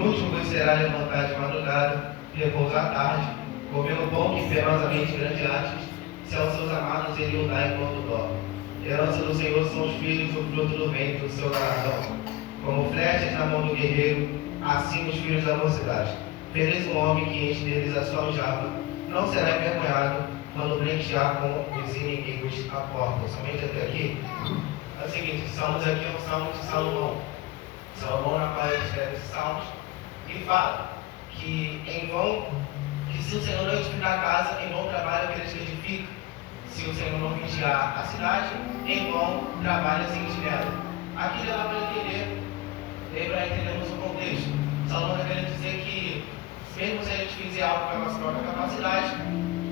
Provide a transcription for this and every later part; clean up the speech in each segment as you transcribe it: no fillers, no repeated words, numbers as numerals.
Inútil vos será levantar de madrugada, repousar à tarde, comendo pão que penosamente grandeastes, se aos seus amados ele o dá enquanto dorme. Herança do Senhor são os filhos, o fruto do ventre, o seu galardão. Como flechas na mão do guerreiro, assim os filhos da mocidade. Feliz o homem que enche deles a sua aljava, não será envergonhado quando brinquear com os inimigos à porta. Somente até aqui. É o seguinte, Salmos aqui é um salmo de Salomão. Salomão, na qual ele escreve esses salmos, e fala que em vão, que se o Senhor não edificar a casa, em vão trabalha aqueles que edificam. Se o Senhor não vigiar a cidade, em vão trabalha sem nela. Aqui já dá para entender, para entendermos o contexto. Salomão está querendo dizer que, mesmo se a gente fizer algo com a nossa própria capacidade,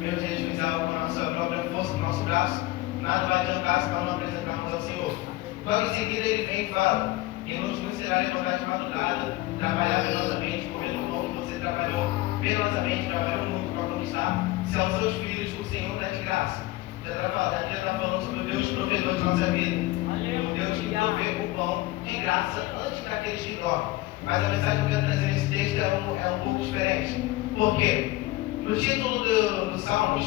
mesmo se a gente fizer algo com a nossa própria força, com o nosso braço, nada vai adiantar se nós não apresentarmos ao Senhor. Logo em seguida ele vem e fala: inútil será levantar de madrugada, trabalhar penosamente, comer o pão que você trabalhou penosamente, trabalhou muito para conquistar, se aos seus filhos o Senhor dá de graça. Já está falando sobre o Deus provedor de nossa vida. O Deus que provê o pão de graça antes daqueles que dormem. Mas a mensagem que eu quero trazer nesse texto é um pouco diferente. Por quê? No título dos Salmos,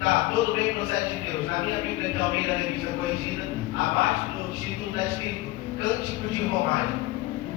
tá, todo bem procede de Deus. Na minha Bíblia, que é o meio da revista corrigida, abaixo do título está escrito Cântico de Romagem.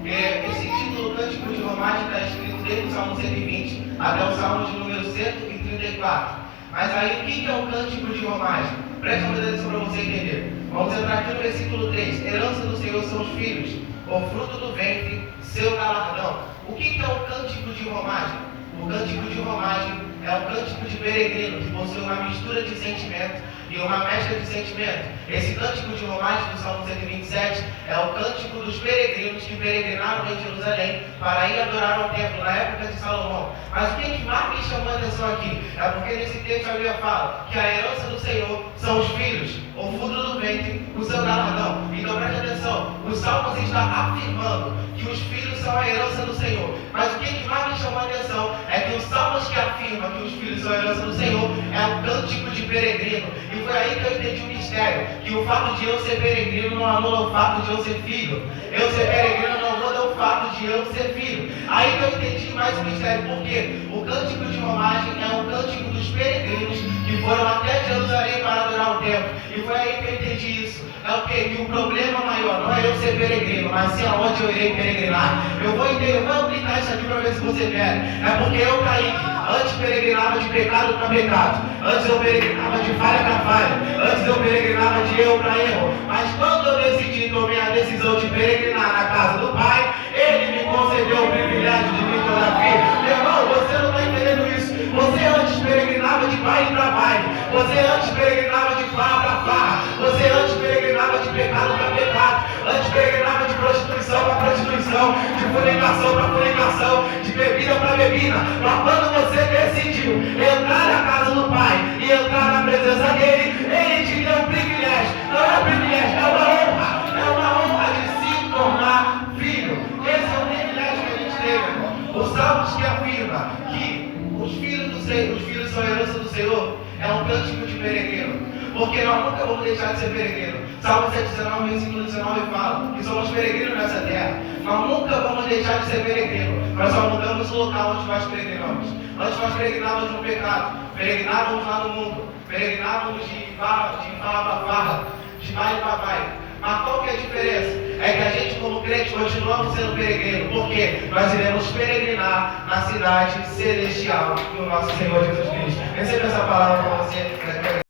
Esse título Cântico de Romagem está escrito desde o Salmo 120 até o Salmo de número 134. Mas aí, o que é o Cântico de Romagem? Preste uma atenção para você entender. Vamos entrar aqui no versículo 3. Herança do Senhor são os filhos, o fruto do ventre, seu galardão. O que é o Cântico de Romagem? O Cântico de Romagem é um cântico de peregrino, que possui uma mistura de sentimento e uma mescla de sentimento. Esse cântico de romagem do Salmo 127 é o cântico dos peregrinos que peregrinaram em Jerusalém para ir adorar ao templo na época de Salomão. Mas o que mais me chamou a atenção aqui é porque nesse texto a Bíblia fala que a herança do Senhor são os filhos, o fruto do ventre, o seu galardão. Então preste atenção, o Salmo está afirmando que os filhos são a herança do Senhor. Mas o que mais me chamou a atenção é que os Salmos que afirmam que os filhos são a herança do Senhor é um cântico de peregrino. E foi aí que eu entendi o mistério, que o fato de eu ser peregrino não anula o fato de eu ser filho. Eu ser peregrino não muda o fato de eu ser filho. Aí que eu entendi mais o mistério, porque o cântico de romagem é um cântico dos peregrinos que foram até Jerusalém para adorar o templo. E foi aí que eu entendi isso. É o quê? Que o problema maior não é eu ser peregrino, mas sim aonde eu irei peregrinar. Eu vou aplicar isso aqui para ver se você quer. É porque eu caí. Antes peregrinava de pecado para pecado. Antes eu peregrinava de falha para falha. Antes eu peregrinava de erro para erro. Mas quando eu decidi, tomei a decisão de peregrinar na casa do Pai, Ele me concedeu o privilégio de vir toda a vida. Meu irmão, você não está entendendo isso. Você antes peregrinava de baile para baile. Você antes peregrinava de farra para farra. Você antes peregrinava de pecado para pecado. Antes peregrinava de prostituição para prostituição. De fornicação para fornicação. De bebida para bebida. Mas quando você decidiu entrar na casa do Pai e entrar na presença dele, Ele te deu um privilégio. Não é um privilégio, é uma honra. É uma honra de se tornar filho. Esse é o privilégio que a gente teve, irmão. Os Salmos que afirma que os filhos são a herança do Senhor, é um cântico de peregrino. Porque nós nunca vamos deixar de ser peregrino. Salmo 119, versículo 19 fala que somos peregrinos nessa terra. Nós nunca vamos deixar de ser peregrino. Nós só mudamos o local onde nós peregrinamos. Antes nós peregrinávamos no pecado, peregrinávamos lá no mundo, peregrinávamos de farra para farra, de baile para baile. Mas qual que é a diferença? É que a gente, como crente, continuamos sendo peregrino. Porque nós iremos peregrinar na cidade celestial do nosso Senhor Jesus Cristo. Receba essa palavra para você.